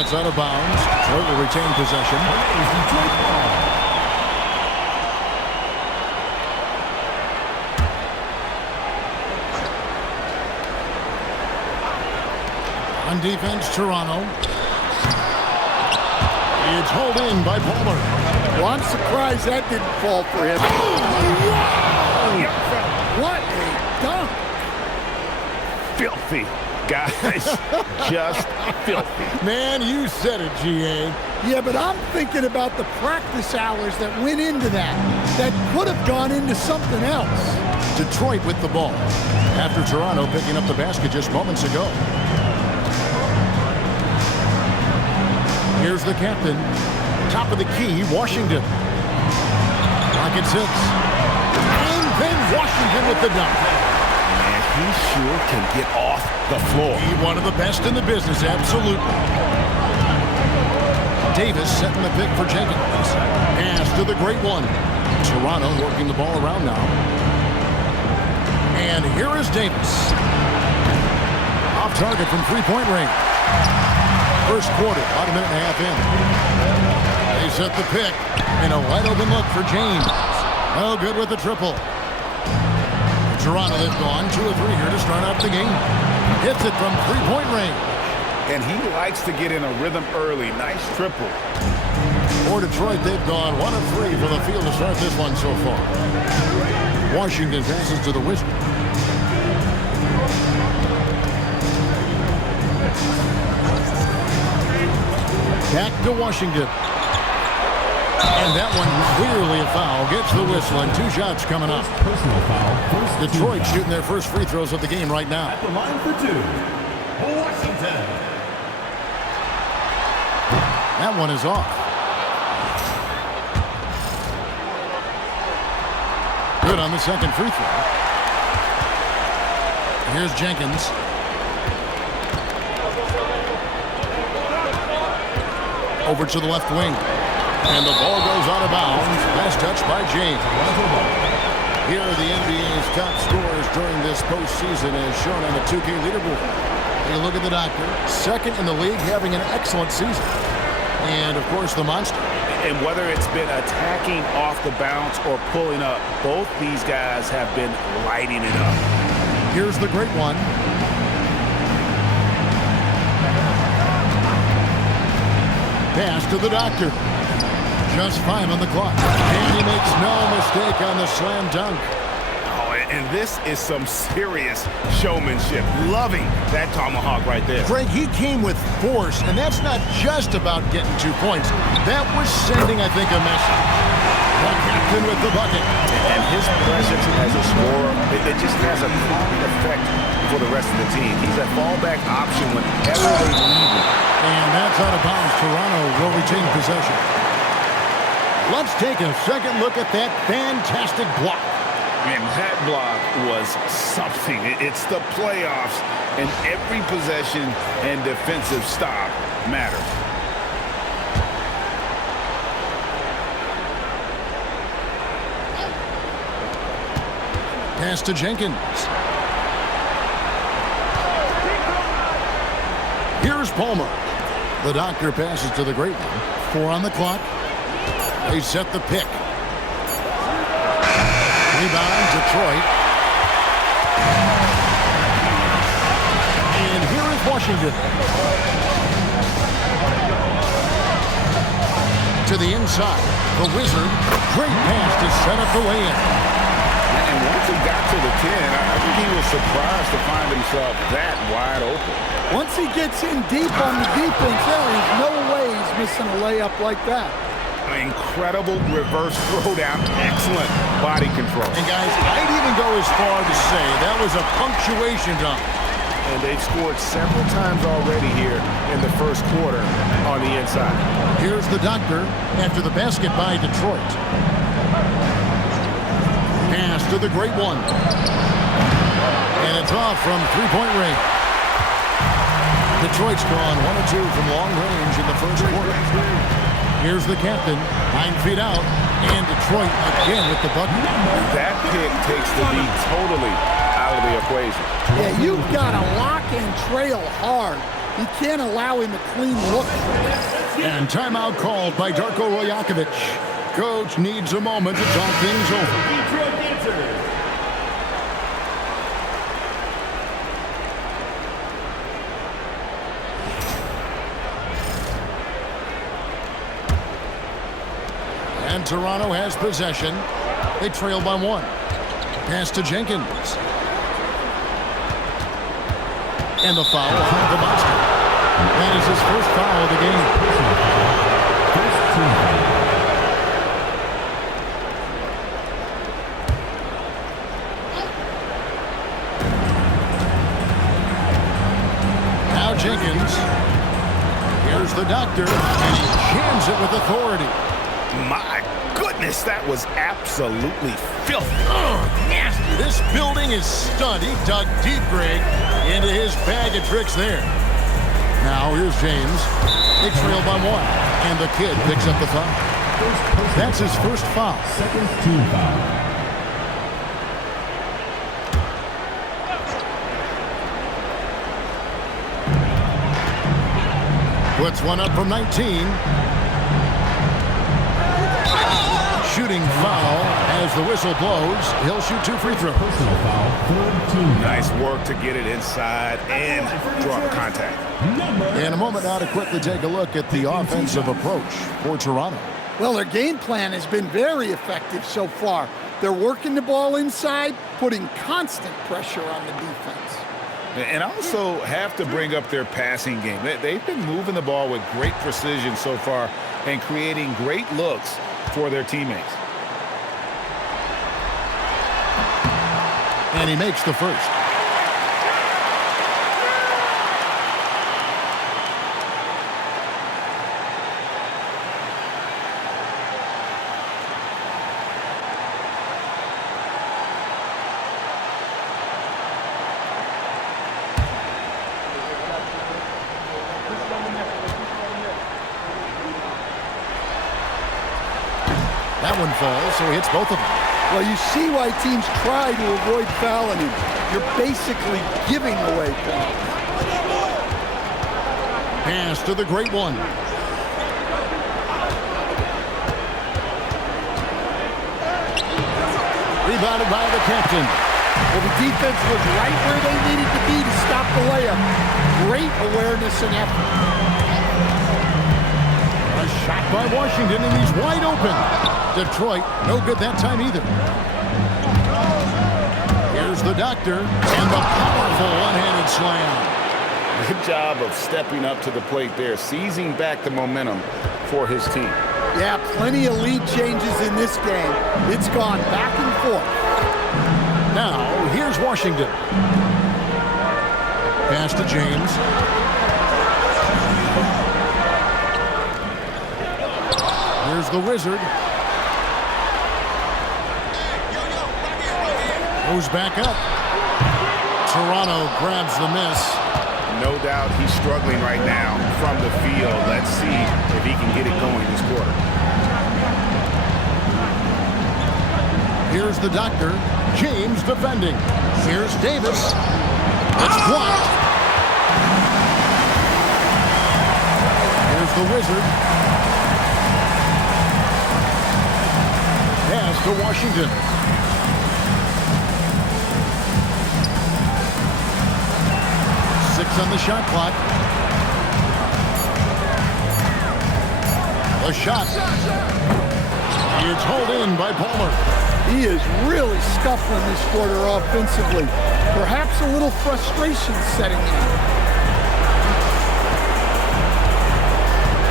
that's out of bounds. Detroit will retain possession. On defense, Toronto. It's hauled in by Palmer. Well, I'm surprised that didn't fall for him. Oh, wow! What a dunk! Filthy, guys. Just filthy. Man, you said it, G.A. Yeah, but I'm thinking about the practice hours that went into that. That could have gone into something else. Detroit with the ball after Toronto picking up the basket just moments ago. Here's the captain. Top of the key, Washington. Clock at 6. And then Washington with the dunk. And he sure can get off the floor. He one of the best in the business, absolutely. Davis setting the pick for Jenkins. Pass to the great one. Toronto working the ball around now. And here is Davis. Off target from three-point range. First quarter, about a minute and a half in. They set the pick, and a wide-open look for James. Oh, good with the triple. Toronto, they've gone 2 of 3 here to start out the game. Hits it from three-point range. And he likes to get in a rhythm early. Nice triple. For Detroit, they've gone 1 of 3 from the field to start this one so far. Washington passes to the Wizards. Back to Washington. And that one clearly a foul. Gets the whistle and 2 shots coming up. Personal foul. Detroit shooting their first free throws of the game right now. At the line for 2. Washington. That one is off. Good on the second free throw. Here's Jenkins. Over to the left wing. And the ball goes out of bounds. Last touch by James. Here are the NBA's top scorers during this postseason as shown on the 2K leaderboard. Take a look at the Doctor. Second in the league, having an excellent season. And, of course, the Monster. And whether it's been attacking off the bounce or pulling up, both these guys have been lighting it up. Here's the great one. Pass to the Doctor. Just 5 on the clock. And he makes no mistake on the slam dunk. Oh, and this is some serious showmanship. Loving that tomahawk right there. Craig, he came with force, and that's not just about getting 2 points. That was sending, I think, a message. The captain with the bucket. And his presence as a scorer, it just has a calming effect for the rest of the team. He's a fallback option whenever they need him. And that's out of bounds. Toronto will retain possession. Let's take a second look at that fantastic block. And that block was something. It's the playoffs, and every possession and defensive stop matters. Pass to Jenkins. Here's Palmer. The Doctor passes to the great one. 4 on the clock. They set the pick. Rebound, Detroit. And here is Washington. To the inside. The Wizard. Great pass to set up the lay-in. And once he got to the 10, I think he was surprised to find himself that wide open. Once he gets in deep on the defense, there is no way he's missing a layup like that. Incredible reverse throwdown. Excellent body control. And guys, I'd even go as far to say that was a punctuation dunk. And they've scored several times already here in the first quarter on the inside. Here's the Doctor after the basket by Detroit. Pass to the great one. And it's off from three-point range. Detroit's gone 1 of 2 from long range in the first quarter. Here's the captain, 9 feet out, and Detroit again with the bucket. That pick takes the lead totally out of the equation. Yeah, you've got to lock and trail hard You can't allow him a clean look. And timeout called by Darko Rojakovic. Coach needs a moment to talk things over. And Toronto has possession. They trail by 1. Pass to Jenkins. And the foul on the monster. That is his first foul of the game. Now Jenkins. Here's the doctor, and he jams it with authority. My goodness, that was absolutely filthy. Nasty. This building is stunned. He dug deep, Greg, into his bag of tricks there. Now here's James. They trail by 1, and the kid picks up the foul. That's his first foul. Second team foul. Puts one up from 19. Shooting foul as the whistle blows. He'll shoot 2 free throws. Personal foul, third team. Nice work to get it inside and draw contact. In a moment now to quickly take a look at the offensive approach for Toronto. Well, their game plan has been very effective so far. They're working the ball inside, putting constant pressure on the defense. And also have to bring up their passing game. They've been moving the ball with great precision so far and creating great looks for their teammates. And he makes the first. That one falls, so he hits both of them. Well, you see why teams try to avoid fouling him. You're basically giving away points. Pass to the great one. Rebounded by the captain. Well, the defense was right where they needed to be to stop the layup. Great awareness and effort. A shot by Washington, and he's wide open. Detroit, no good that time either. Here's the doctor, and the powerful one-handed slam. Good job of stepping up to the plate there, seizing back the momentum for his team. Yeah, plenty of lead changes in this game. It's gone back and forth. Now, here's Washington. Pass to James. Here's the Wizard. Goes back up. Toronto grabs the miss. No doubt he's struggling right now from the field. Let's see if he can get it going this quarter. Here's the doctor. James defending. Here's Davis. It's blocked. Here's the Wizard. Pass to Washington. On the shot clock. The shot. It's hauled in by Palmer. He is really scuffling this quarter offensively. Perhaps a little frustration setting in.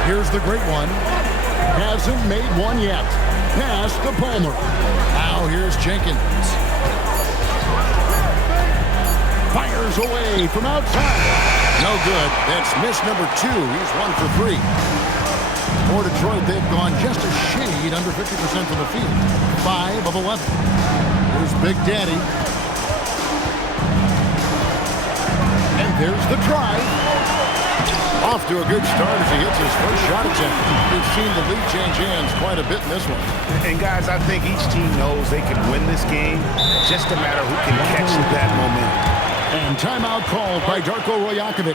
Here's the great one. Hasn't made one yet. Pass to Palmer. Now here's Jenkins. Fires away from outside. No good. That's miss number 2. He's 1 for 3. For Detroit, they've gone just a shade under 50% from the field. 5 of 11. Here's Big Daddy. And there's the try. Off to a good start as he hits his first shot attempt. We've seen the lead change hands quite a bit in this one. And guys, I think each team knows they can win this game. Just a matter who can catch that momentum. And timeout called by Darko Rojakovic.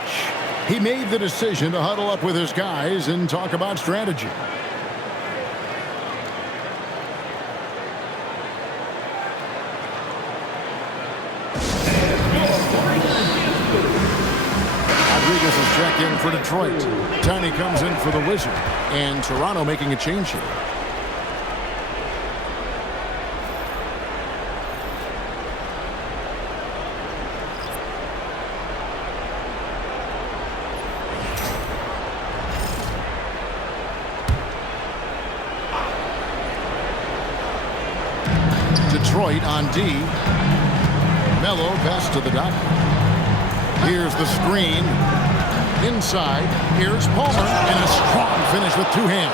He made the decision to huddle up with his guys and talk about strategy. Rodriguez is checked in for Detroit. Tiny comes in for the Wizard. And Toronto making a change here. Detroit on D. Melo pass to the doctor. Here's the screen. Inside. Here's Palmer. And a strong finish with two hands.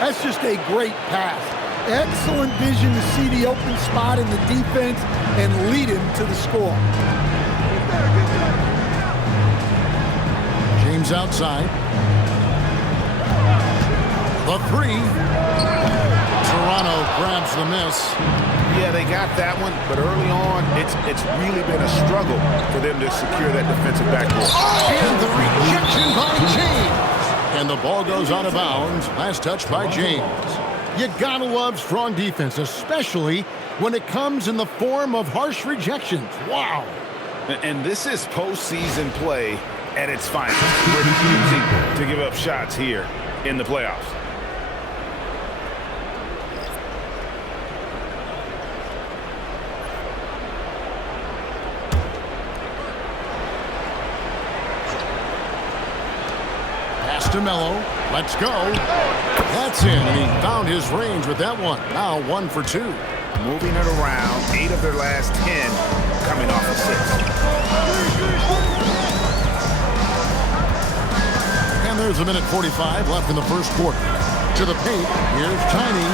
That's just a great pass. Excellent vision to see the open spot in the defense and lead him to the score. James outside. The three. Toronto grabs the miss. Yeah, they got that one, but early on, it's really been a struggle for them to secure that defensive backboard. And the rejection by James. And the ball goes out of bounds. Last touch by James. You gotta love strong defense, especially when it comes in the form of harsh rejections. Wow. And this is postseason play at its finest. Refusing to give up shots here in the playoffs. To Melo. Let's go. That's in, and he found his range with that one. Now 1 for 2. Moving it around. 8 of their last 10 coming off of 6. And there's a minute 45 left in the first quarter. To the paint. Here's Tiny.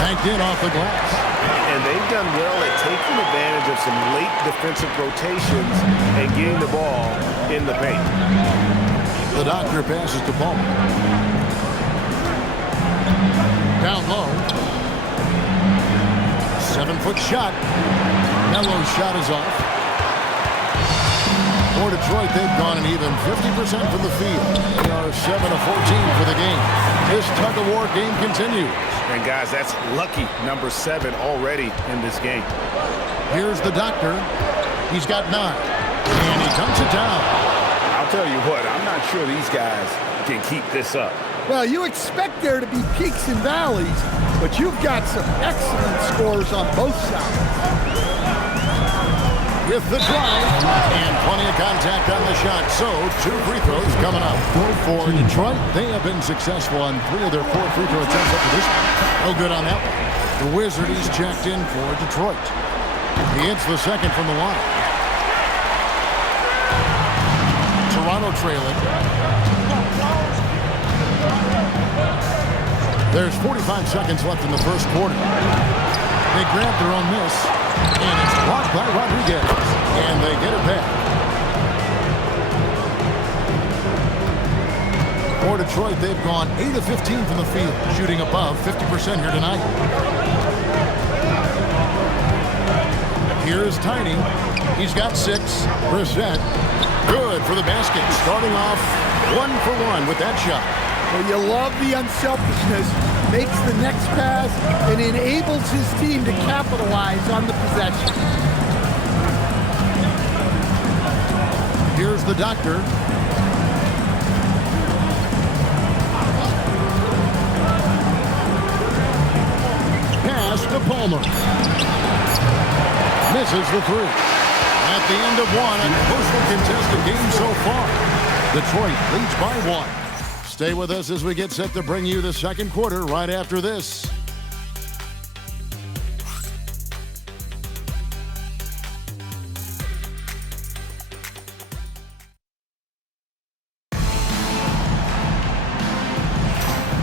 Banked in off the glass. And they've done well at taking advantage of some late defensive rotations and getting the ball in the paint. The doctor passes to Palmer. Down low. 7-foot shot. Melo's shot is off. For Detroit, they've gone an even 50% from the field. They are 7 of 14 for the game. This tug-of-war game continues. And guys, that's lucky number 7 already in this game. Here's the doctor. He's got 9. And he dunks it down. I'll tell you what, I'm not sure these guys can keep this up. Well, you expect there to be peaks and valleys, but you've got some excellent scores on both sides. With the drive, and plenty of contact on the shot, so 2 free throws coming up. For Detroit, they have been successful on 3 of their 4 free throw attempts up to this point. No good on that one. The Wizard is checked in for Detroit. He hits the second from the line. Toronto trailing. There's 45 seconds left in the first quarter. They grab their own miss, and it's blocked by Rodriguez, and they get it back. For Detroit, they've gone 8 of 15 from the field, shooting above 50% here tonight. Here's Tiny. He's got 6. Brissett. Good for the basket. Starting off 1 for 1 with that shot. Well, you love the unselfishness. Makes the next pass and enables his team to capitalize on the possession. Here's the doctor. Pass to Palmer. Misses the 3. At the end of 1, a closely contested game so far. Detroit leads by 1. Stay with us as we get set to bring you the second quarter right after this.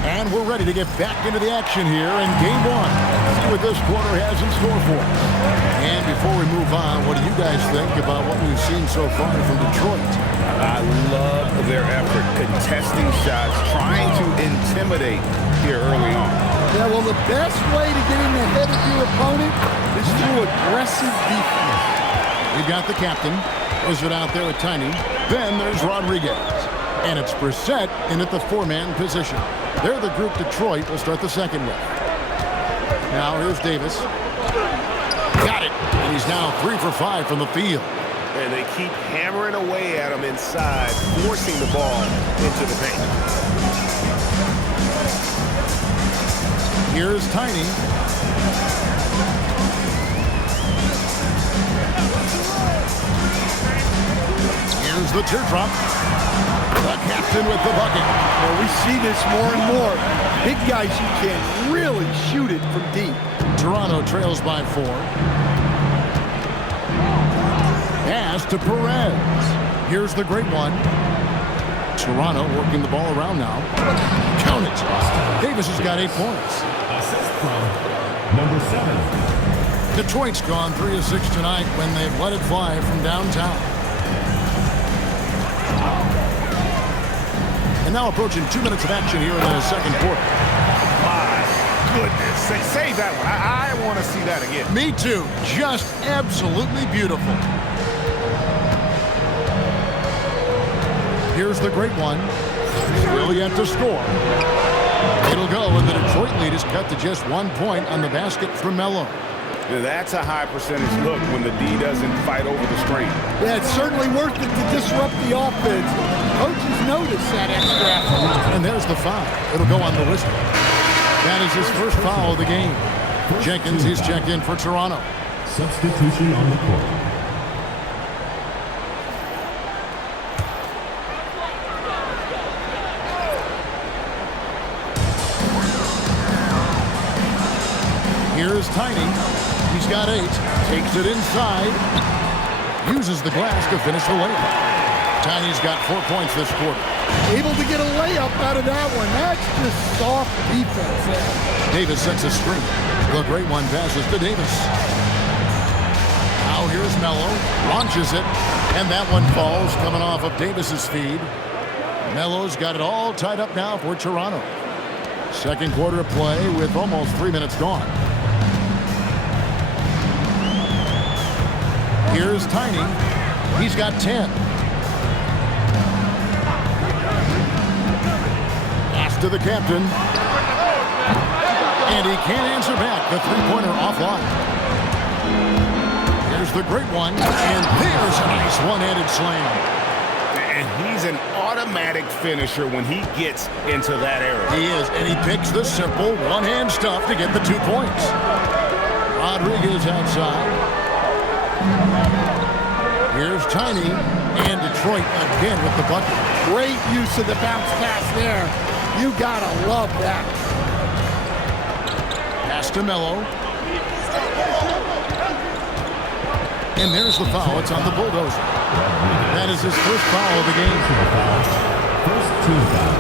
And we're ready to get back into the action here in Game 1. See what this quarter has in store for us. And before we move on, what do you guys think about what we've seen so far from Detroit? I love their effort, contesting shots, trying to intimidate here early on. Yeah, well, the best way to get in the head of your opponent is through aggressive defense. We've got the captain. Throws it out there with Tiny. Then there's Rodriguez. And it's Brissett in at the 4-man position. They're the group Detroit will start the second with. Now here's Davis. Got it. And he's now 3 for 5 from the field. And they keep hammering away at him inside, forcing the ball into the paint. Here's Tiny. Here's the teardrop. The captain with the bucket. Well, we see this more and more. Big guys who can really shoot it from deep. Toronto trails by 4. Pass to Perez. Here's the great one. Toronto working the ball around now. Count it. Davis has got 8 points. Assist from number 7. Detroit's gone 3 of 6 tonight when they've let it fly from downtown. And now approaching 2 minutes of action here in the second quarter. My goodness. Save that one. I want to see that again. Me too. Just absolutely beautiful. Here's the great one. Still yet to score. It'll go, and the Detroit lead is cut to just 1 point on the basket from Melo. That's a high percentage look when the D doesn't fight over the screen. Yeah, it's certainly worth it to disrupt the offense. Coaches notice that extra effort. And there's the foul. It'll go on the Wizard. That is his first foul of the game. Jenkins is checked in for Toronto. Substitution on the court. Here's Tiny. He's got 8. Takes it inside. Uses the glass to finish the layup. Tiny's got 4 points this quarter. Able to get a layup out of that one. That's just soft defense there. Davis sets a screen. The great one passes to Davis. Now here's Melo. Launches it. And that one falls coming off of Davis's feed. Melo's got it all tied up now for Toronto. Second quarter of play with almost 3 minutes gone. Here's Tiny. He's got 10. Pass to the captain. And he can't answer back. The three-pointer offline. Here's the great one. And there's a nice one-handed slam. And he's an automatic finisher when he gets into that area. He is, and he picks the simple one-hand stuff to get the 2 points. Rodriguez outside. Here's Tiny, and Detroit again with the bucket. Great use of the bounce pass there. You gotta love that. Pass to Melo. And there's the foul. It's on the bulldozer. That is his first foul of the game. First team foul.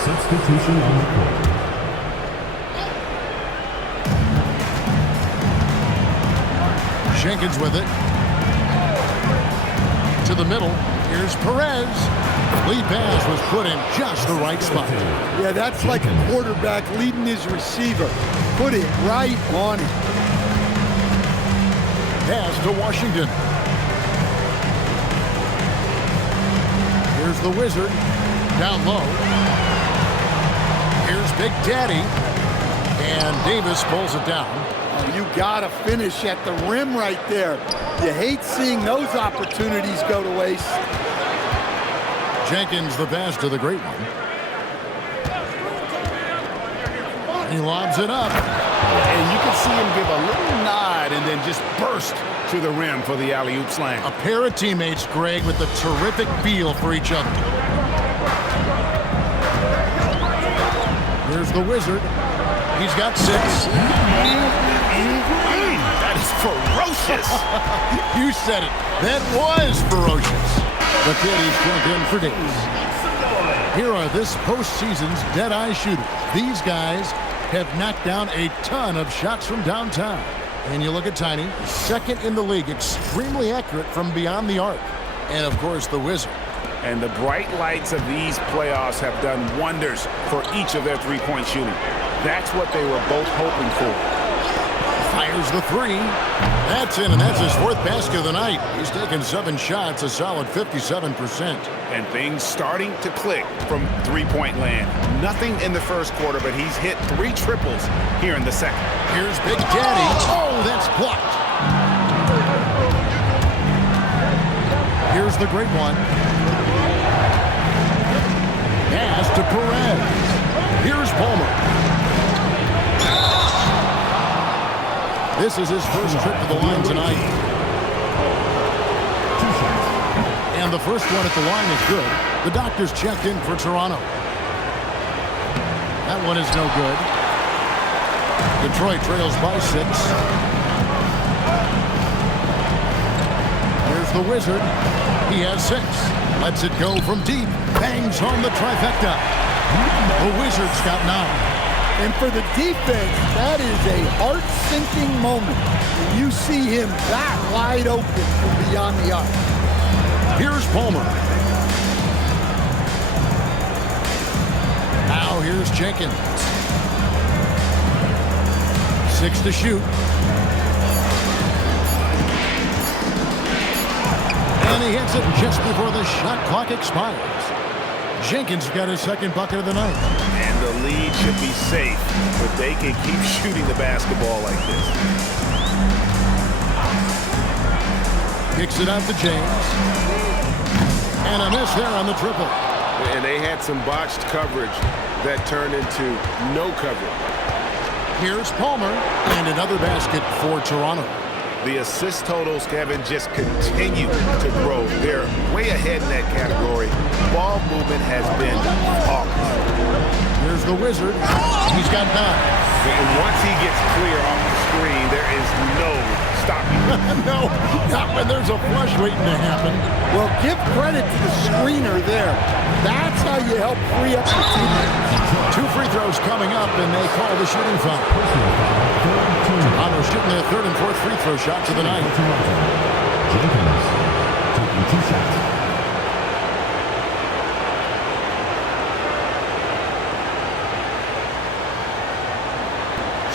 Substitution on the court. Jenkins with it. To the middle. Here's Perez. Lead pass was put in just the right spot. Yeah, that's like a quarterback leading his receiver. Put it right on it. Pass to Washington. Here's the Wizard. Down low. Here's Big Daddy. And Davis pulls it down. Oh, you gotta finish at the rim right there. You hate seeing those opportunities go to waste. Jenkins the pass to the great one. He lobs it up. And you can see him give a little nod and then just burst to the rim for the alley-oop slam. A pair of teammates, Greg, with a terrific feel for each other. Here's the Wizard. He's got 6. That is ferocious. You said it. That was ferocious. The kid is jumped in for Davis. Here are this postseason's dead-eye shooters. These guys have knocked down a ton of shots from downtown. And you look at Tiny, second in the league, extremely accurate from beyond the arc. And, of course, the Wizard. And the bright lights of these playoffs have done wonders for each of their three-point shooting. That's what they were both hoping for. Fires the three. That's in, and that's his fourth basket of the night. He's taken 7 shots, a solid 57%. And things starting to click from three-point land. Nothing in the first quarter, but he's hit 3 triples here in the second. Here's Big Daddy. Oh, that's blocked. Here's the great one. Pass to Perez. Here's Palmer. This is his first trip to the line tonight. And the first one at the line is good. The doctor's checked in for Toronto. That one is no good. Detroit trails by 6. Here's the Wizard. He has 6. Lets it go from deep. Bangs home the trifecta. The Wizards got 9. And for the defense, that is a heart-sinking moment when you see him that wide open from beyond the arc. Here's Palmer. Now here's Jenkins. 6 to shoot. And he hits it just before the shot clock expires. Jenkins got his second bucket of the night. And the lead should be safe if they can keep shooting the basketball like this. Kicks it out to James. And a miss there on the triple. And they had some botched coverage that turned into no coverage. Here's Palmer. And another basket for Toronto. The assist totals, Kevin, just continue to grow. They're way ahead in that category. Ball movement has been flawless. Here's the Wizard. He's got 9. And once he gets clear off the screen, there is no stopping. No, not when there's a flush waiting to happen. Well, give credit to the screener there. That's how you help free up the teammates. 2 free throws coming up, and they call the shooting foul. Toronto shooting their 3rd and 4th free throw shots of the night. Jenkins taking 2 shots.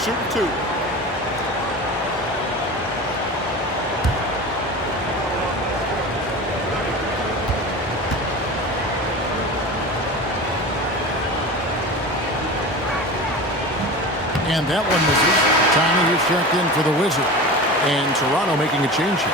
Shooting 2. And that one misses. Tiny is checked in for the Wizard. And Toronto making a change here.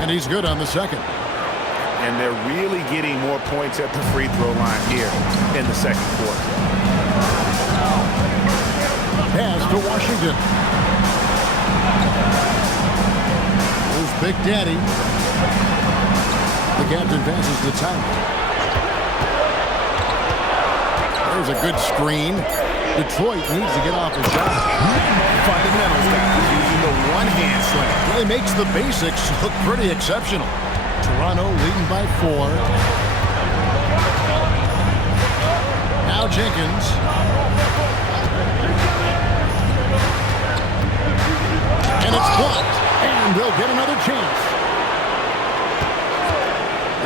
And he's good on the second. And they're really getting more points at the free throw line here in the second quarter. Pass to Washington. There's Big Daddy. The captain passes to Tyler. There's a good screen. Detroit needs to get off a shot. Fundamentals guys using the one-hand slam. Really makes the basics look pretty exceptional. Toronto leading by 4. Now Jenkins. And it's blocked. And they'll get another chance.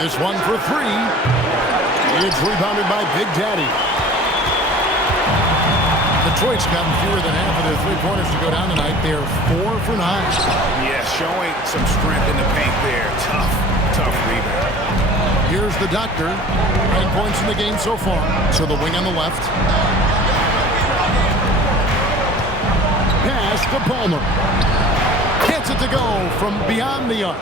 This one for 3. It's rebounded by Big Daddy. Detroit's gotten fewer than half of their 3-pointers to go down tonight. They're 4 for 9. Yeah, showing some strength in the paint there. Tough rebound. Here's the doctor. 9 points in the game so far. So the wing on the left. Pass to Palmer. Gets it to go from beyond the arc.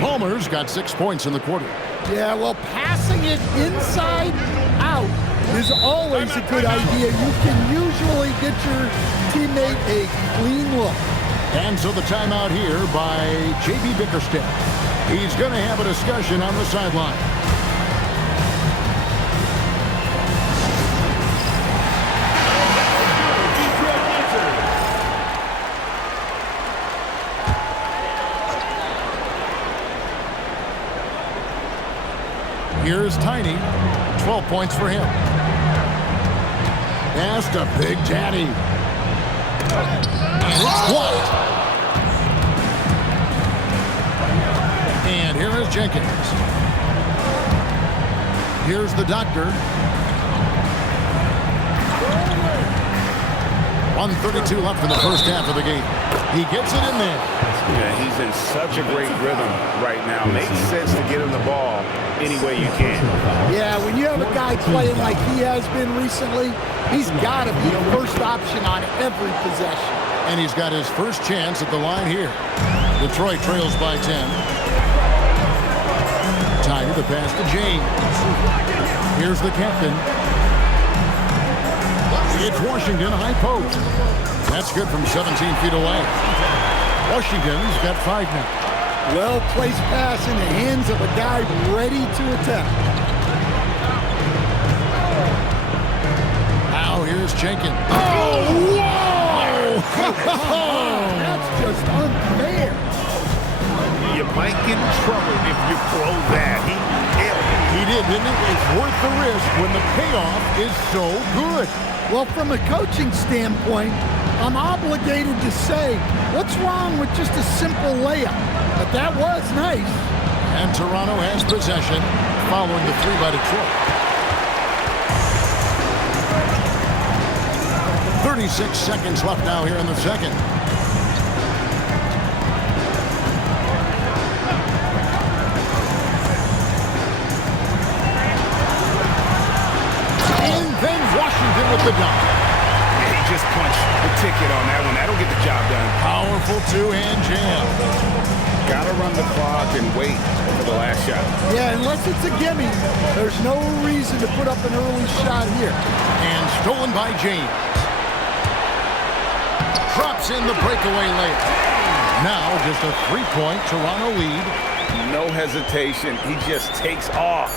Palmer's got 6 points in the quarter. Yeah, well, passing it inside out is always a good idea. You can usually get your teammate a clean look. And so the timeout here by J.B. Bickerstaff. He's going to have a discussion on the sideline. Here's Tiny. 12 points for him. Pass to Big Daddy. And it's blocked. And here is Jenkins. Here's the doctor. 1:32 left in the first half of the game. He gets it in there. Yeah, he's in such a great rhythm right now. Makes sense to get him the ball any way you can. Yeah, when you have a guy playing like he has been recently, he's got to be the first option on every possession. And he's got his first chance at the line here. Detroit trails by 10. Tiger, the pass to James. Here's the captain. It's Washington, high post. That's good from 17 feet away. Washington's got 5 now. Well-placed pass in the hands of a guy ready to attack. Now here's Jenkins. Oh, whoa! That's just unfair. You might get in trouble if you throw that. He did, didn't he? It's worth the risk when the payoff is so good. Well, from a coaching standpoint, I'm obligated to say, what's wrong with just a simple layup? But that was nice. And Toronto has possession following the 3 by Detroit. 36 seconds left now here in the second. And then Washington with the dunk. He just punched the ticket on that one. That'll get the job done. Powerful two-hand jam. Gotta run the clock and wait for the last shot. Yeah, unless it's a gimme, there's no reason to put up an early shot here. And stolen by James. Drops in the breakaway layup. Now just a 3-point Toronto lead. No hesitation. He just takes off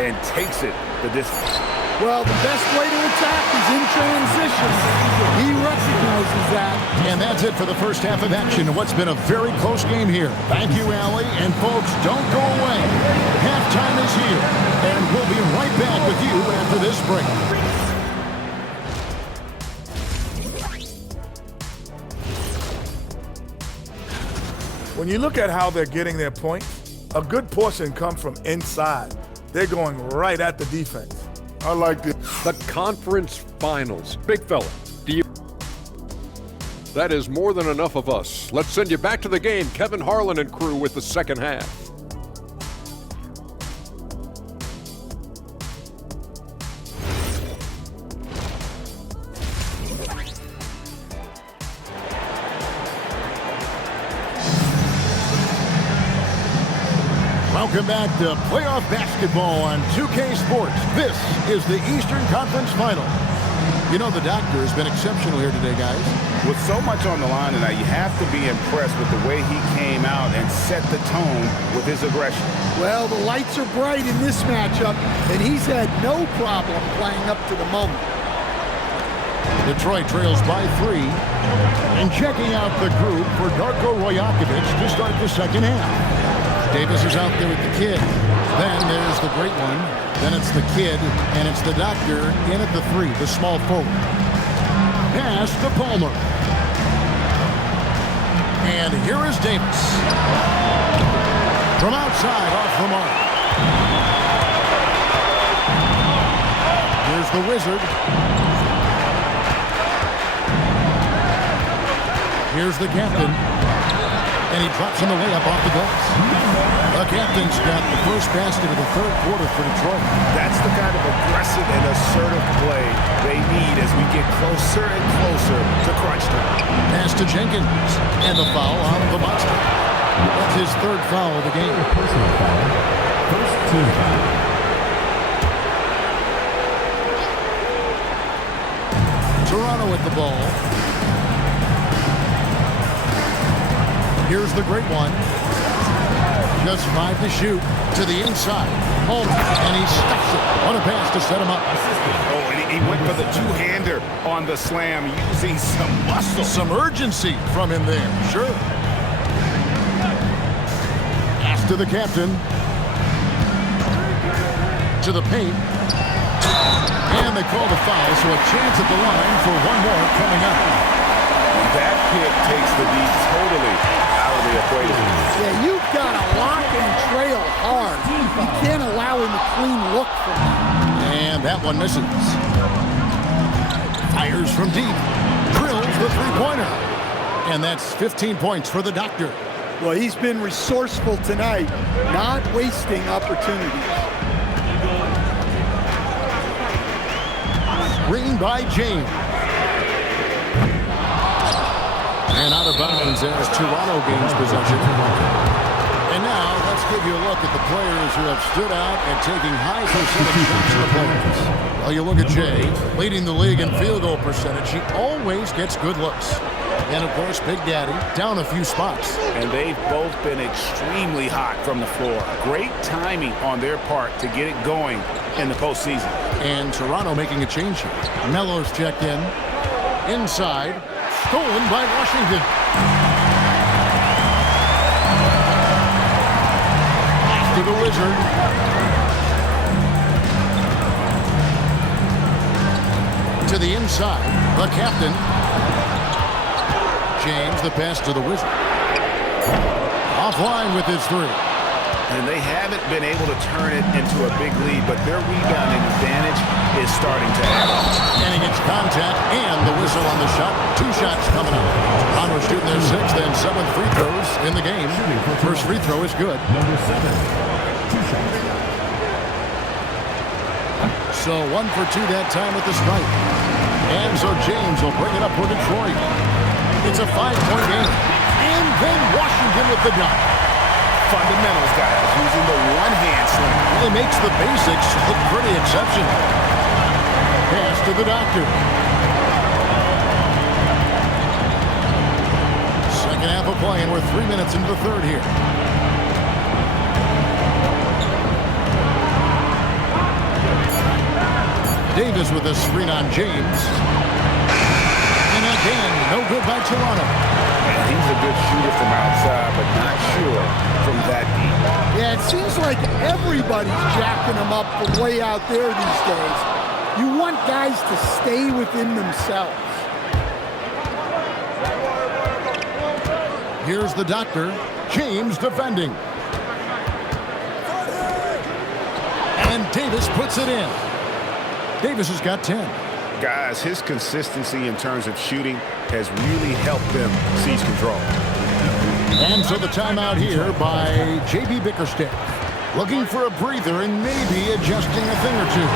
and takes it the distance. Well, the best way to attack is in transition. He recognizes that. And that's it for the first half of action. What's been a very close game here. Thank you, Allie. And folks, don't go away. Halftime is here. And we'll be right back with you after this break. When you look at how they're getting their points, a good portion comes from inside. They're going right at the defense. I like it. The conference finals. Big fella, do you... That is more than enough of us. Let's send you back to the game. Kevin Harlan and crew with the second half. Welcome back to playoff basketball on 2K Sports. This is the Eastern Conference Final. You know, the doctor has been exceptional here today, guys. With so much on the line tonight, you have to be impressed with the way he came out and set the tone with his aggression. Well, the lights are bright in this matchup, and he's had no problem playing up to the moment. Detroit trails by 3. And checking out the group for Darko Rojakovic to start the second half. Davis is out there with the kid. Then there's the great one. Then it's the kid, and it's the doctor in at the 3, the small forward. Pass to Palmer. And here is Davis. From outside, off the mark. Here's the Wizard. Here's the captain. And he drops in the layup off the glass. The captain's got the first basket of the third quarter for Detroit. That's the kind of aggressive and assertive play they need as we get closer and closer to crunch time. Pass to Jenkins. And the foul on the monster. That's his third foul of the game. Personal foul. First team foul. Toronto with the ball. Here's the great one. Just 5 to shoot. To the inside. Home. And he stuffs it. What a pass to set him up. Oh, and he went for the two-hander on the slam, using some muscle. Some urgency from him there. Sure. To the captain. To the paint. And they called a foul, so a chance at the line for one more coming up. That pick takes the D totally out of the equation. Yeah, you've got to lock and trail hard. You can't allow him a clean look from that. And that one misses. Fires from deep. Drills the three-pointer. And that's 15 points for the Doctor. Well, he's been resourceful tonight, not wasting opportunities. Screen by James. And out of bounds as Toronto gains possession. And now let's give you a look at the players who have stood out and taking high percentage shots in the playoffs. Well, you look at Jay, leading the league in field goal percentage. He always gets good looks. And, of course, Big Daddy down a few spots. And they've both been extremely hot from the floor. Great timing on their part to get it going in the postseason. And Toronto making a change here. Melo's checked in. Inside. Stolen by Washington. After the Wizard. To the inside. The captain. James, the pass to the Wizard. Offline with his three. And they haven't been able to turn it into a big lead, but their rebounding advantage is starting to add up. And he gets contact and the whistle on the shot. Two shots coming up. Toronto shooting their sixth and seventh free throws in the game. First free throw is good. Number 7. 2 shots. So 1 for 2 that time at the stripe. And so James will bring it up for Detroit. It's a 5-point game. And then Washington with the dunk. Fundamentals, guys, using the one-hand slam. Really makes the basics look pretty exceptional. Pass to the Doctor. Second half of play, and we're 3 minutes into the third here. Davis with a screen on James. And again, no good by Toronto. And he's a good shooter from outside, but not sure from that deep. Yeah, it seems like everybody's jacking them up from way out there these days. You want guys to stay within themselves. Here's the Doctor. James defending. And Davis puts it in. Davis has got 10. Guys, his consistency in terms of shooting has really helped them seize control. And so the timeout here by J.B. Bickerstaff. Looking for a breather and maybe adjusting a thing or two.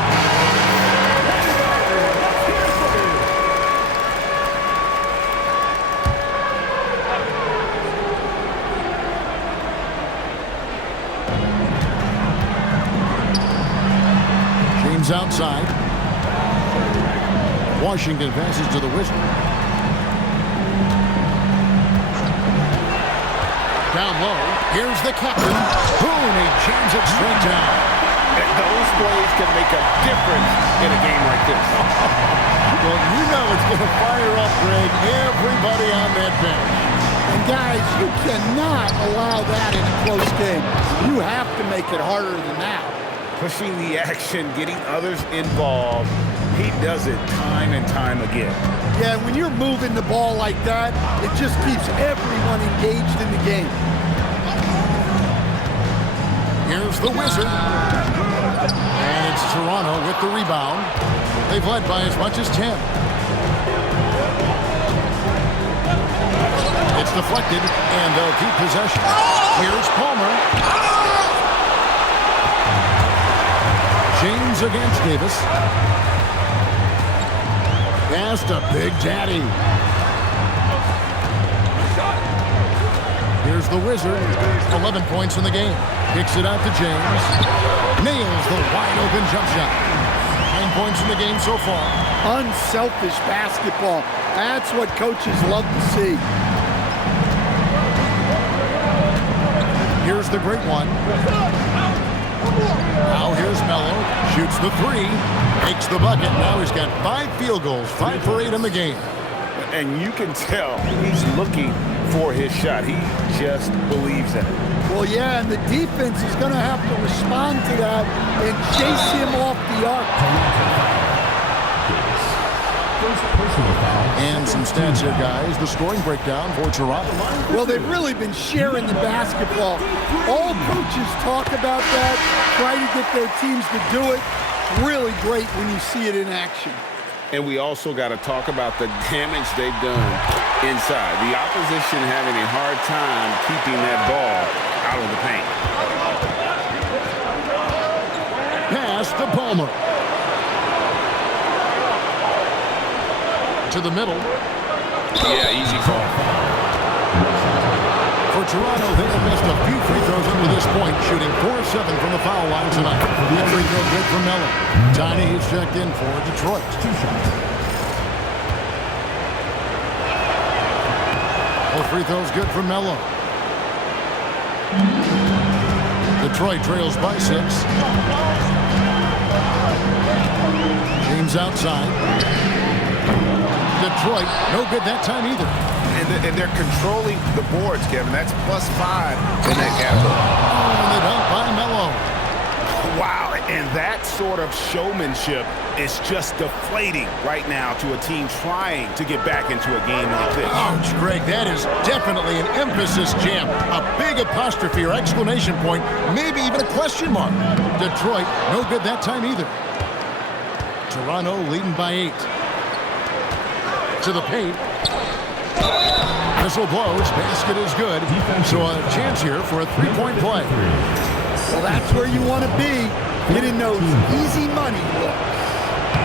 James outside. Washington passes to the Wizard. Down low. Here's the captain. Boom, he jams it straight down. And those plays can make a difference in a game like this. Well, you know it's going to fire up, Greg, everybody on that bench. And guys, you cannot allow that in a close game. You have to make it harder than that. Pushing the action, getting others involved. He does it time and time again. Yeah, when you're moving the ball like that, it just keeps everyone engaged in the game. Here's the Wizard. And it's Toronto with the rebound. They've led by as much as 10. It's deflected, and they'll keep possession. Here's Palmer. James against Davis. Pass to Big Daddy. Here's the Wizard. 11 points in the game. Kicks it out to James. Nails the wide-open jump shot. 9 points in the game so far. Unselfish basketball. That's what coaches love to see. Here's the great one. Now here's Melo. Shoots the three. Makes the bucket. Now he's got 5 field goals. 5 for 8 in the game. And you can tell he's looking for his shot. He just believes in it. Well, yeah, and the defense is going to have to respond to that and chase him off the arc. First personal foul. And some stats here, guys. The scoring breakdown for Toronto. Well, they've really been sharing the basketball. All coaches talk about that, try to get their teams to do it. Really great when you see it in action. And we also got to talk about the damage they've done inside. The opposition having a hard time keeping that ball out of the paint. Pass to Palmer. To the middle. Yeah, easy call. For Toronto, they have missed a few free throws up to this point, shooting 4-7 from the foul line tonight. That free throw good for Melo. Tiny is checked in for Detroit. 2 shots. All free throws good for Melo. Detroit trails by 6. James outside. Detroit, no good that time either. And they're controlling the boards, Kevin. That's +5 in that category. Oh, and the dunk by Melo. Wow, and that sort of showmanship is just deflating right now to a team trying to get back into a game like this. Ouch, Greg, that is definitely an emphasis jam. A big apostrophe or exclamation point, maybe even a question mark. Detroit, no good that time either. Toronto leading by 8. To the paint. Whistle blows. Basket is good. So a chance here for a three-point play. Well, that's where you want to be, getting those easy money looks.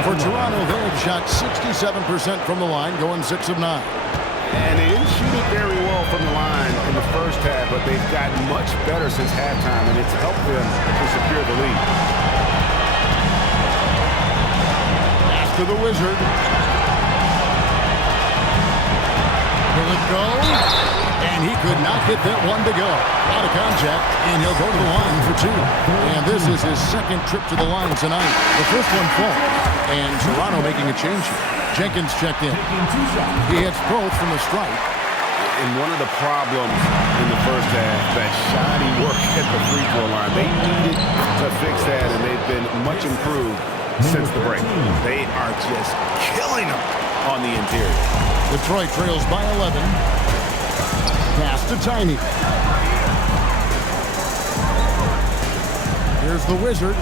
For Toronto, they have shot 67% from the line, going 6 of 9. And they didn't shoot it very well from the line in the first half, but they've gotten much better since halftime, and it's helped them to secure the lead. Pass to the Wizard. Will it go? And he could not get that one to go. Out of contact, and he'll go to the line for 2. And this is his second trip to the line tonight. The first one falls, and Toronto making a change here. Jenkins checked in. He hits both from the strike. And one of the problems in the first half, that shoddy work at the free throw line. They needed to fix that, and they've been much improved since the break. They are just killing them on the interior. Detroit trails by 11. Pass to Tiny. Here's the Wizard.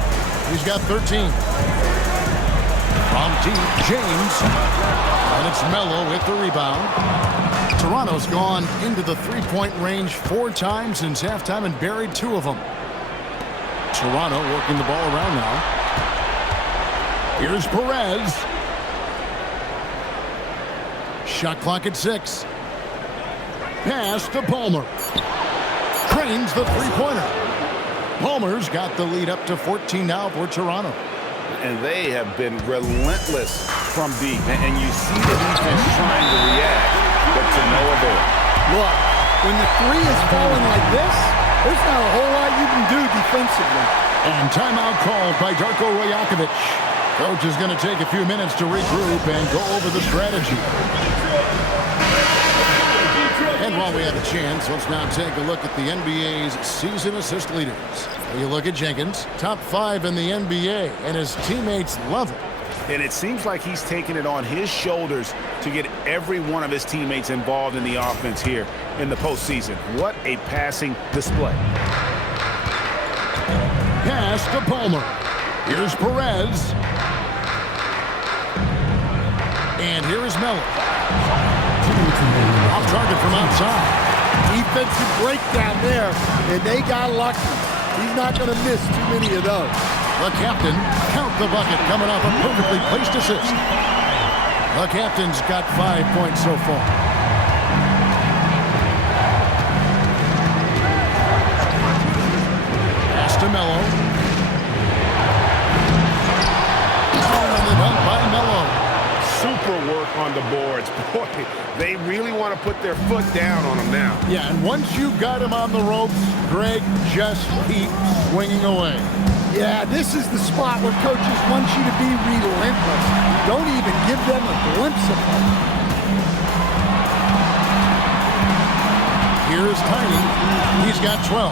He's got 13. From deep, James. And it's Melo with the rebound. Toronto's gone into the three-point range 4 times since halftime and buried 2 of them. Toronto working the ball around now. Here's Perez. Shot clock at 6. Pass to Palmer. Cranes the three-pointer. Palmer's got the lead up to 14 now for Toronto. And they have been relentless from deep. And you see the defense trying to react, but to no avail. Look, when the 3 is falling like this, there's not a whole lot you can do defensively. And timeout called by Darko Rajakovic. Coach is going to take a few minutes to regroup and go over the strategy. And while we have a chance, let's now take a look at the NBA's season assist leaders. You look at Jenkins, top 5 in the NBA, and his teammates love it. And it seems like he's taking it on his shoulders to get every one of his teammates involved in the offense here in the postseason. What a passing display. Pass to Palmer. Here's Perez. And here is Melo. Off target from outside. Defensive breakdown there, and they got lucky. He's not going to miss too many of those. The captain, count the bucket, coming off a perfectly placed assist. The captain's got 5 points so far. Pass to Melo. Oh, and the dunk by Melo. Super work on the boards. Boy, they really want to put their foot down on him now. Yeah, and once you've got him on the ropes, Greg, just keep swinging away. Yeah, this is the spot where coaches want you to be relentless. Don't even give them a glimpse of hope. Here's Tiny. He's got 12.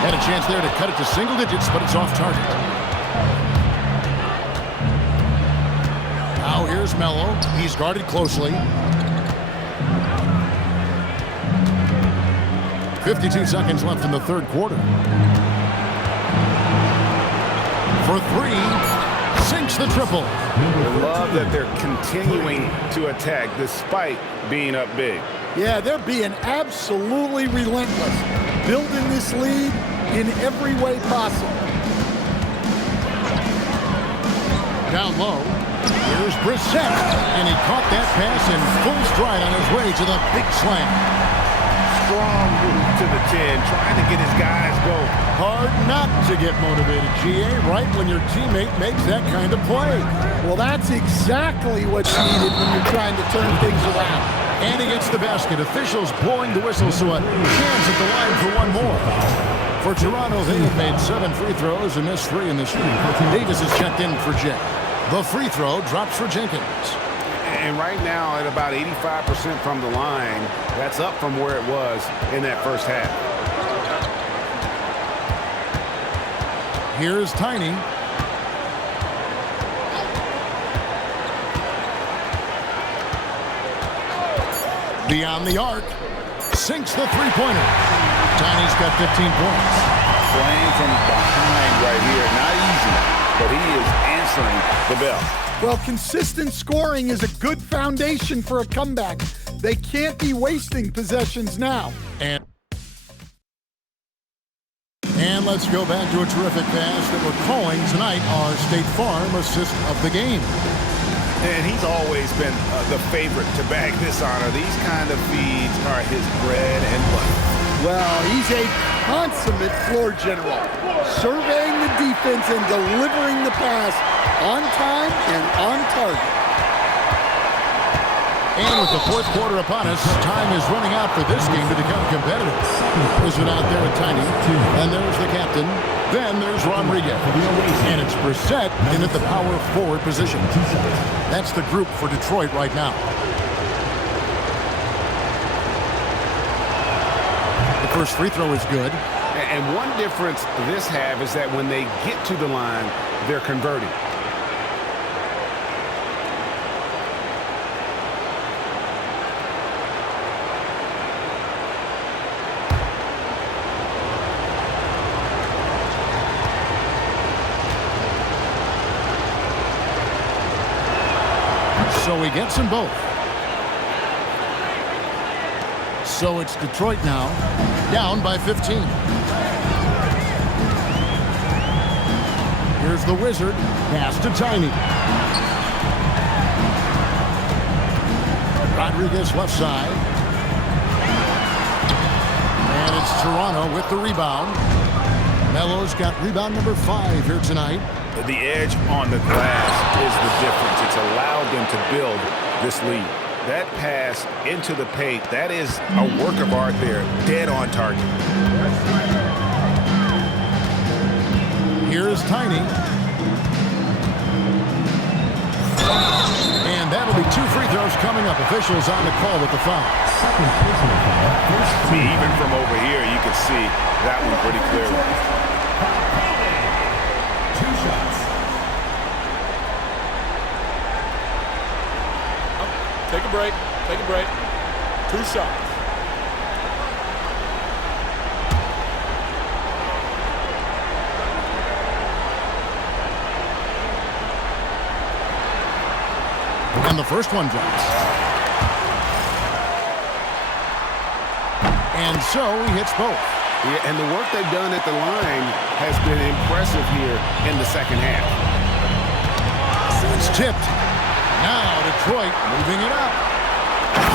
Had a chance there to cut it to single digits, but it's off target. Now here's Melo. He's guarded closely. 52 seconds left in the third quarter. For three, sinks the triple. I love that they're continuing to attack despite being up big. Yeah, they're being absolutely relentless, building this lead in every way possible. Down low, here's Brissett, and he caught that pass in full stride on his way to the big slam. Strong move to the 10, trying to get his guys going. Hard not to get motivated, GA, right when your teammate makes that kind of play. Well, that's exactly what's needed when you're trying to turn things around. And he gets the basket. Officials blowing the whistle, so a chance at the line for one more. For Toronto, they have made 7 free throws and missed 3 in this game. Davis is checked in for Jay. The free throw drops for Jenkins. And right now, at about 85% from the line, that's up from where it was in that first half. Here's Tiny. Beyond the arc. Sinks the three-pointer. Tiny's got 15 points. Playing from behind right here. Not easy, but he is answering the bell. Well, consistent scoring is a good foundation for a comeback. They can't be wasting possessions now. And let's go back to a terrific pass that we're calling tonight our State Farm assist of the game. And he's always been the favorite to bag this honor. These kind of feeds are his bread and butter. Well, he's a consummate floor general, surveying the defense and delivering the pass on time and on target. And with the fourth quarter upon us, time is running out for this game to become competitive. There's it out there at Tiny, and there's the captain. Then there's Rodriguez, and it's Brissett in at the power forward position. That's the group for Detroit right now. The first free throw is good. And one difference this half is that when they get to the line, they're converting. So he gets them both. So it's Detroit now, down by 15. Here's the Wizard, pass to Tiny. Rodriguez left side. And it's Toronto with the rebound. Melo's got rebound number 5 here tonight. The edge on the glass is the difference. It's allowed them to build this lead. That pass into the paint, that is a work of art there, dead on target. Here's Tiny. And that'll be 2 free throws coming up. Officials on the call with the foul. Even from over here, you can see that one pretty clearly. 2 shots. Take a break. Take a break. 2 shots. And the first one drops. And so he hits both. Yeah, and the work they've done at the line has been impressive here in the second half. It's tipped. Now Detroit moving it up.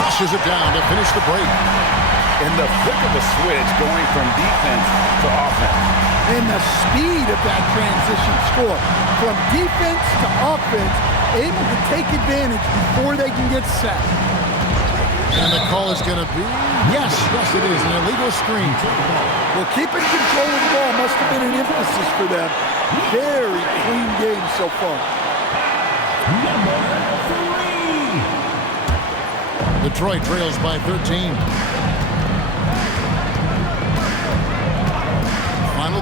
Flushes it down to finish the break. In the flick of a switch, going from defense to offense. And the speed of that transition score. From defense to offense, able to take advantage before they can get set. And the call is going to be, yes, it is, an illegal screen. Well, keeping control of the ball must have been an emphasis for them. Very clean game so far. Number 3. Detroit trails by 13.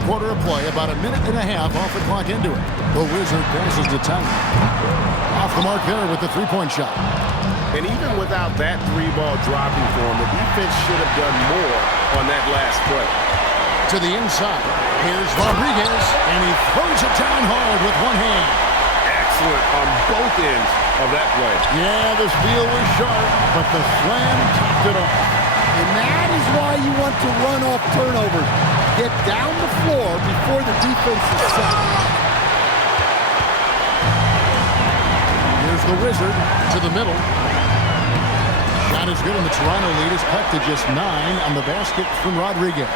quarter of play, about a minute and a half off the clock into it. The Wizard passes to Tiny. Off the mark there with the three-point shot. And even without that three-ball dropping for him, the defense should have done more on that last play. To the inside. Here's Rodriguez, and he throws it down hard with one hand. Excellent on both ends of that play. Yeah, the steal was sharp, but the slam topped it off. And that is why you want to run off turnovers. Get down the floor before the defense is set. Here's the Wizard to the middle. Shot is good, and the Toronto lead is cut to just 9 on the basket from Rodriguez.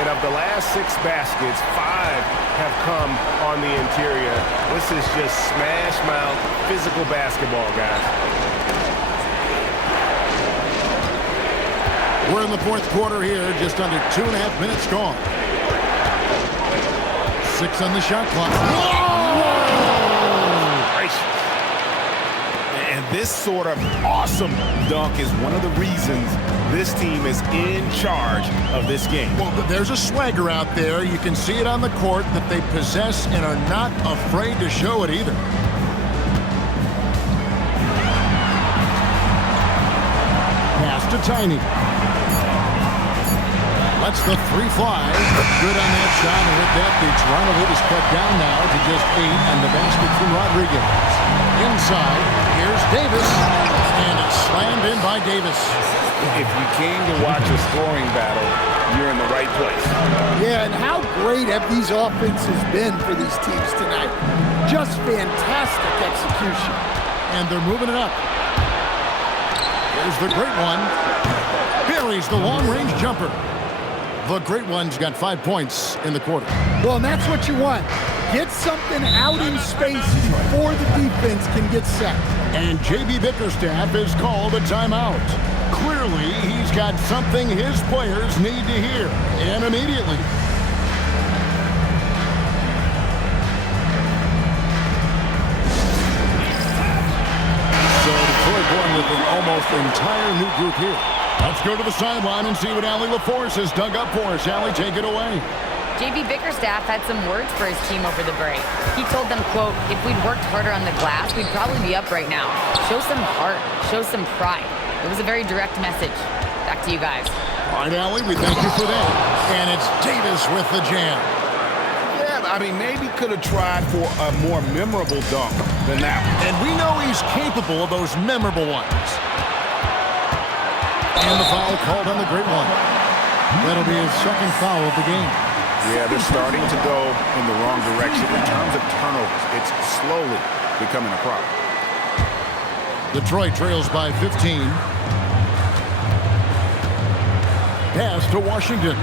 And of the last 6 baskets, 5 have come on the interior. This is just smash mouth physical basketball, guys. We're in the fourth quarter here, just under 2.5 minutes gone. 6 on the shot clock. Gracious. And this sort of awesome dunk is one of the reasons this team is in charge of this game. Well, there's a swagger out there. You can see it on the court that they possess and are not afraid to show it either. Pass to Tiny. Lets the three fly. Good on that shot, and with that, the Toronto lead is cut down now to just 8 on the basket from Rodriguez. Inside, here's Davis, and it's slammed in by Davis. If you came to watch a scoring battle, you're in the right place. Yeah, and how great have these offenses been for these teams tonight? Just fantastic execution. And they're moving it up. Here's the great one. Buries the long-range jumper. The great one's got 5 points in the quarter. Well, and that's what you want. Get something out in space before the defense can get set. And J.B. Bickerstaff is called a timeout. Clearly, he's got something his players need to hear, and immediately. So Detroit going with an almost entire new group here. Let's go to the sideline and see what Allie LaForce has dug up for us. Allie, take it away. J.B. Bickerstaff had some words for his team over the break. He told them, quote, if we'd worked harder on the glass, we'd probably be up right now. Show some heart. Show some pride. It was a very direct message. Back to you guys. All right, Allie, we thank you for that. And it's Davis with the jam. Yeah, I mean, maybe could have tried for a more memorable dunk than that one. And we know he's capable of those memorable ones. And the foul called on the great one. That'll be his second foul of the game. Yeah, they're starting to go in the wrong direction in terms of turnovers. It's slowly becoming a problem. Detroit trails by 15. Pass to Washington.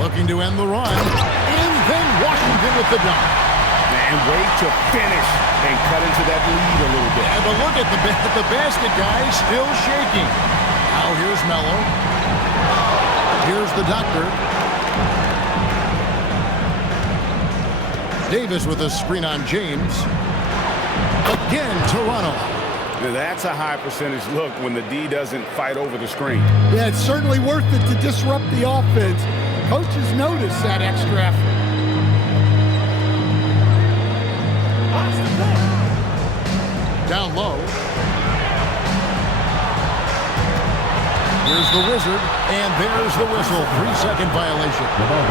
Looking to end the run. And then Washington with the dunk. And wait to finish and cut into that lead a little bit. Yeah, but look at the basket guy still shaking. Now here's Mello. Here's the doctor. Davis with a screen on James. Again, Toronto. That's a high percentage look when the D doesn't fight over the screen. Yeah, it's certainly worth it to disrupt the offense. Coaches notice that extra effort. Down low. Here's the Wizard, and there's the whistle. 3-second violation. And when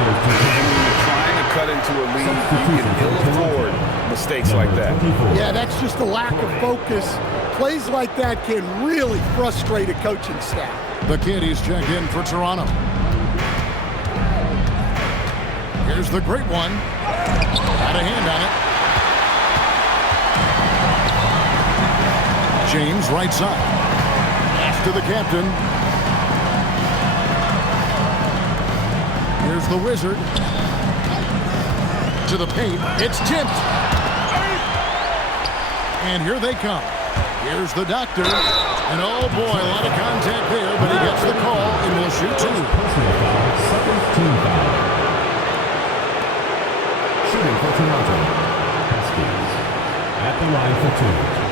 you're trying to cut into a lead, you can ill afford mistakes like that. Yeah, that's just a lack of focus. Plays like that can really frustrate a coaching staff. The kiddies check in for Toronto. Here's the great one. Got a hand on it. James, right side. Pass to the captain. Here's the Wizard. To the paint. It's tipped. And here they come. Here's the doctor. And oh boy, a lot of contact there, but he gets the call and will shoot 2. Personal foul, second team foul. Shooting for Toronto. Haskins at the line for 2.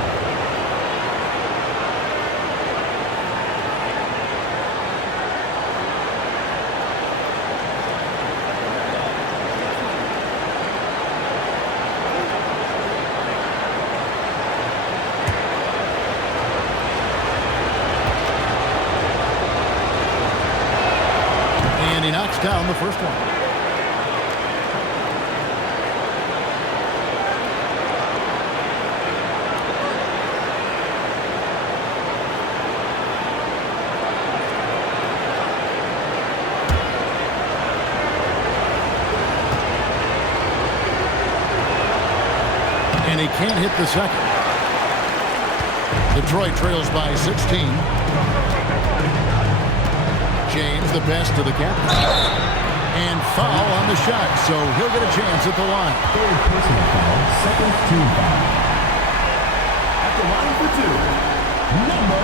he knocks down the first one. And he can't hit the second. Detroit trails by 16. James, the pass to the captain. And foul on the shot, so he'll get a chance at the line. Third personal foul, second team foul. At the line for two, number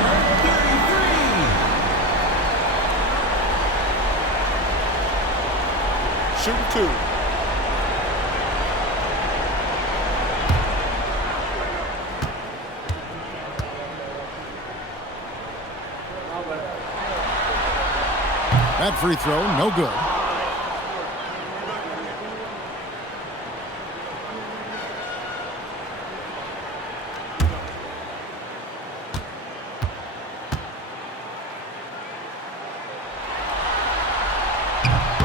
33. Shooting two. That free throw, no good.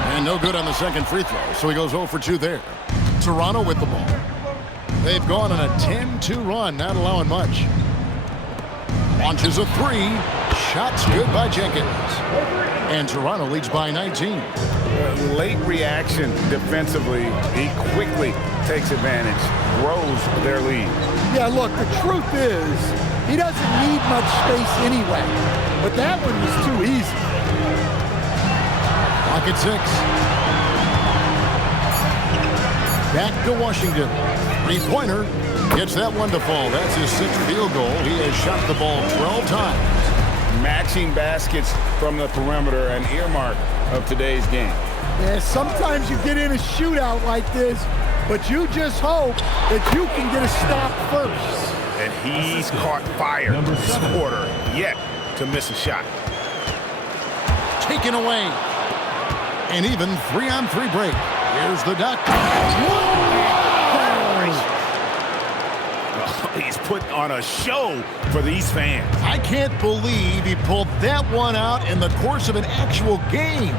And no good on the second free throw, so he goes 0 for 2 there. Toronto with the ball. They've gone on a 10-2 run, not allowing much. Launches a three. Shots good by Jenkins. And Toronto leads by 19. Late reaction defensively. He quickly takes advantage, grows their lead. Yeah, look, the truth is, he doesn't need much space anyway. But that one was too easy. Clock at 6. Back to Washington. Three-pointer. Gets that one to fall. That's his 6th field goal. He has shot the ball 12 times. Matching baskets from the perimeter, an earmark of today's game. Yeah, sometimes you get in a shootout like this, but you just hope that you can get a stop first. And he's caught fire this quarter, yet to miss a shot. Taken away. And even 3-on-3 break. Here's the duck. He's put on a show for these fans. I can't believe he pulled that one out in the course of an actual game.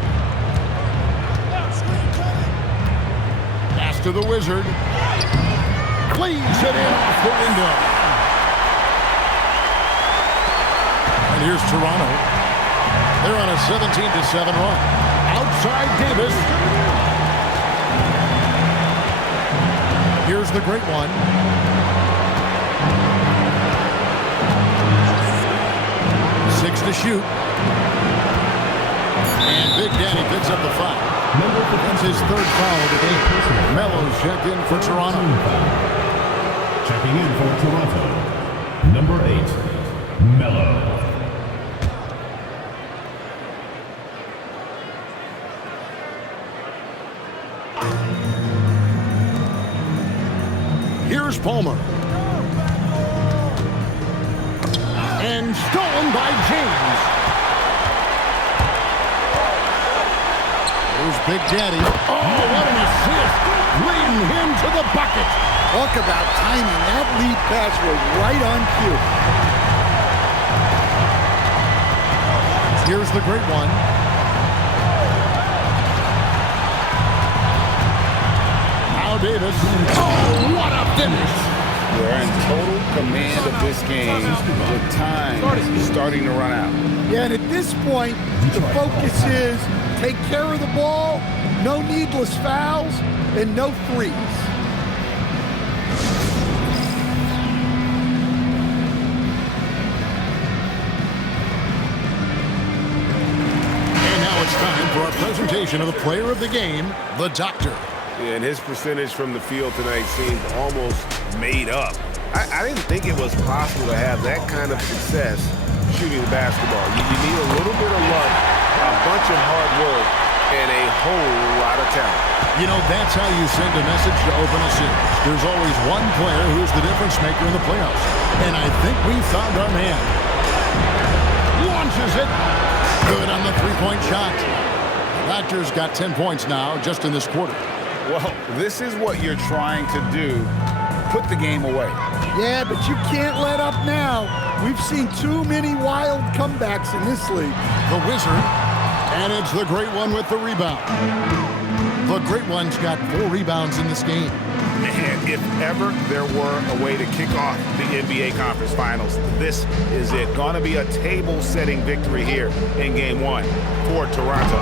Pass to the Wizard. Cleans it in off the window. And here's Toronto. They're on a 17-7 run. Outside Davis. Here's the great one. 6 to shoot. And Big Daddy picks up the foul. That's his 3rd foul of the game. Melo's checked in for Toronto. Checking in for Toronto, number 8, Melo. Here's Palmer. And stolen by James. Here's Big Daddy. Oh, what an assist. Leading him to the bucket. Talk about timing. That lead pass was right on cue. Here's the great one. Now Davis. Oh, what a finish. They're in total command of this game with time starting to run out. Yeah, and at this point, the focus is take care of the ball, no needless fouls, and no threes. And now it's time for our presentation of the player of the game, the Doctor. Yeah, and his percentage from the field tonight seemed almost made up. I didn't think it was possible to have that kind of success shooting the basketball. You need a little bit of luck, a bunch of hard work, and a whole lot of talent. You know, that's how you send a message to open a series. There's always one player who's the difference maker in the playoffs. And I think we found our man. Launches it. Good on the three-point shot. Doctor's got 10 points now just in this quarter. Well, this is what you're trying to do. Put the game away. Yeah, but you can't let up now. We've seen too many wild comebacks in this league. The Wizard And it's the Great One with the rebound. The Great One's got 4 rebounds in this game. And if ever there were a way to kick off the NBA Conference Finals, this is it. Going to be a table-setting victory here in Game 1 for Toronto.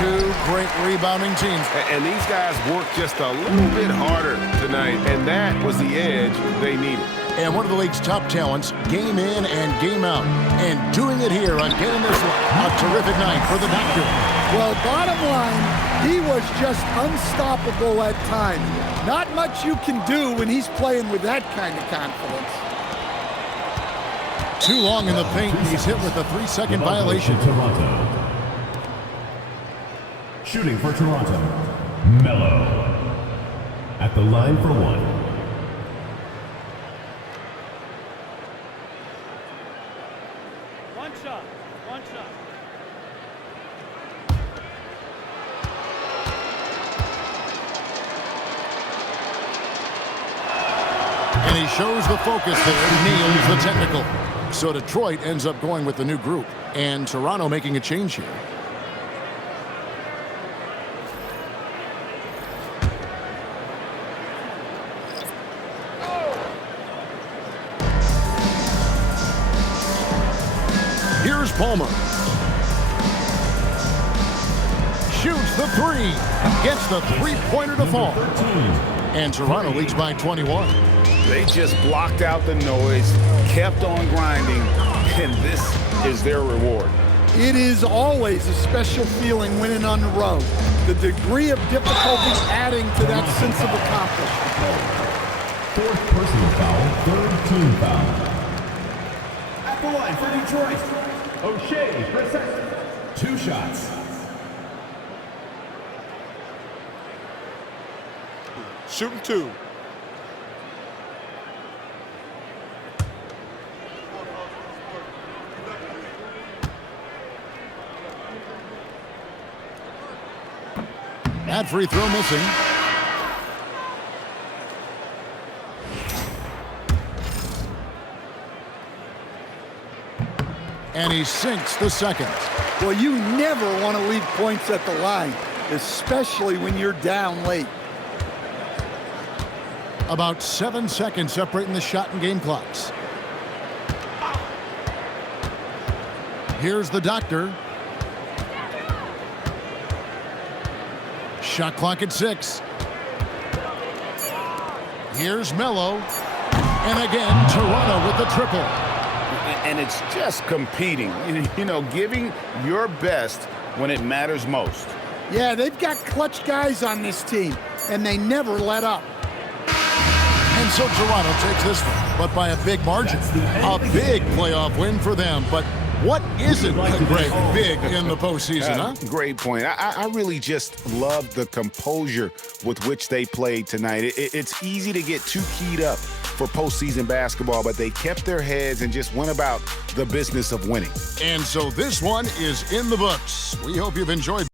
2 great rebounding teams. And these guys worked just a little bit harder tonight, and that was the edge they needed. And one of the league's top talents, game in and game out. And doing it here again in this one. A terrific night for the Doctor. Well, bottom line, he was just unstoppable at times. Not much you can do when he's playing with that kind of confidence. Too long in the paint. He's hit with a 3-second violation. Toronto. Shooting for Toronto, Melo. At the line for 1. One shot. And he shows the focus that nails the technical. So Detroit ends up going with the new group. And Toronto making a change here. Here's Palmer. Shoots the 3. Gets the 3-pointer to fall. And Toronto leads by 21. They just blocked out the noise, kept on grinding, and this is their reward. It is always a special feeling winning on the road. The degree of difficulty adding to that sense of accomplishment. 4th personal foul, 3rd team foul. At the line for Detroit, O'Shea Brissett. 2 shots. Shooting 2. That free throw missing. And he sinks the second. Well, you never want to leave points at the line, especially when you're down late. About 7 seconds separating the shot and game clocks. Here's the Doctor. Shot clock at 6. Here's Melo. And again, Toronto with the triple. And it's just competing, you know, giving your best when it matters most. Yeah, they've got clutch guys on this team, and they never let up. And so Toronto takes this one, but by a big margin. A big playoff win for them. But what isn't Greg big in the postseason, huh? Great point. I really just love the composure with which they played tonight. It's easy to get too keyed up for postseason basketball, but they kept their heads and just went about the business of winning. And so this one is in the books. We hope you've enjoyed